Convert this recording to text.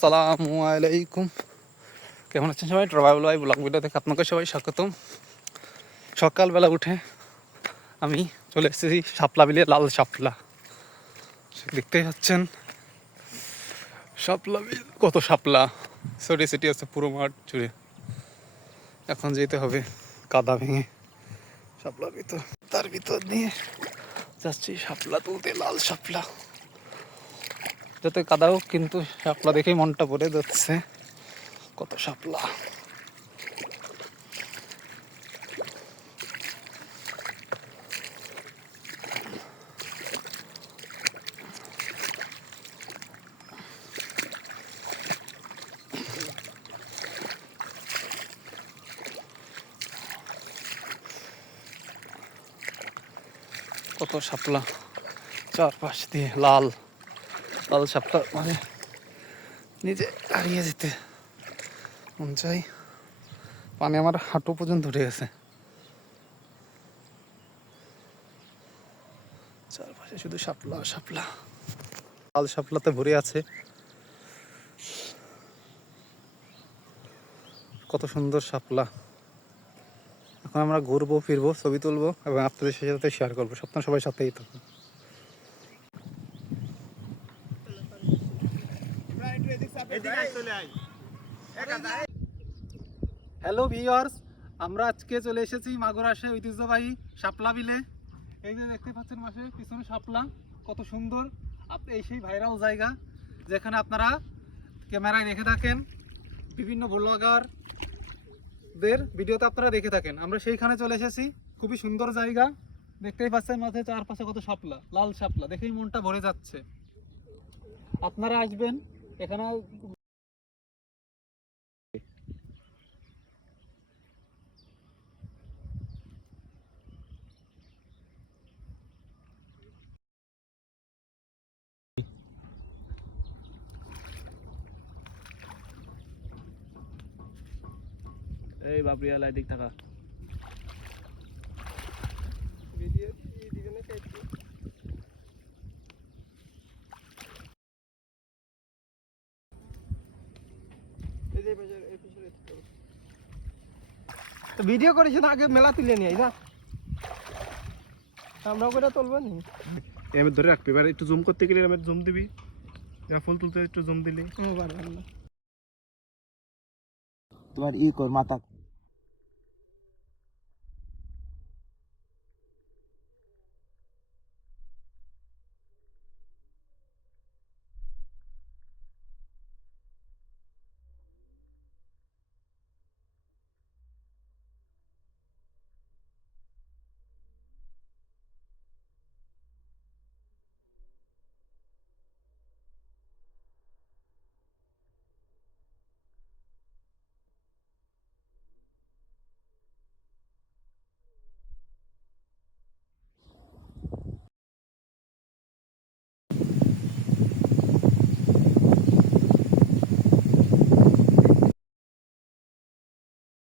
আসসালামু আলাইকুম, কেমন আছেন সবাই? ট্রাভেল ভাই ব্লগ ভিডিও থেকে আপনাকে সবাই স্বাগতম। সকালবেলা উঠে আমি চলে এসেছি শাপলা বিলে। লাল শাপলা দেখতেই পাচ্ছেন, শাপলা বিল, কত শাপলা ছড়িয়ে ছিটিয়ে আছে পুরো মাঠ জুড়ে। এখন যেতে হবে কাদা ভেঙে শাপলার ভিতর, তার ভিতর নিয়ে যাচ্ছি শাপলা তুলতে। লাল শাপলা, যত কাদা হোক কিন্তু শাপলা দেখেই মনটা ভরে যাচ্ছে। কত শাপলা, কত শাপলা চারপাশ দিয়ে। লাল লাল শাপলা মানে নিজে হারিয়ে যেতে মন চাই। পানি আমার হাঁটু পর্যন্ত উঠে গেছে, চারপাশে শুধু শাপলা শাপলা। লাল শাপলাতে ভরে আছে। কত সুন্দর শাপলা। এখন আমরা ঘুরবো ফিরবো, ছবি তুলবো এবং আপনাদের সাথে শেয়ার করবো। সপ্তাহ সবাই সাথেই থাকুন। হ্যালো ভিউয়ার্স, আমরা আজকে চলে এসেছি মাগুরাশে ঐতিহ্যবাহী শাপলা বিলে। এই যে দেখতে পাচ্ছেন মাসে পিছনে শাপলা, কত সুন্দর। এই সেই ভাইরাল জায়গা যেখানে আপনারা ক্যামেরায় দেখে থাকেন, বিভিন্ন ব্লগারদের ভিডিওতে আপনারা দেখে থাকেন। আমরা সেইখানে চলে এসেছি, খুবই সুন্দর জায়গা। দেখতেই পাচ্ছেন মাঠে চারপাশে কত শাপলা, লাল শাপলা দেখেই মনটা ভরে যাচ্ছে। আপনারা আসবেন এখানে। এই বাবরিয়ালা দিক থাকা ভিডিও করেছি না, আগে মেলা তুলে নিয়ে যা, আমরা করে তুলবো নি। এমএ ধরে রাখবি, এবার একটু জুম করতে গেলে এমএ জুম দিবি, ফুল তুলতে একটু জুম দিলি। তোমার ই কর মাথা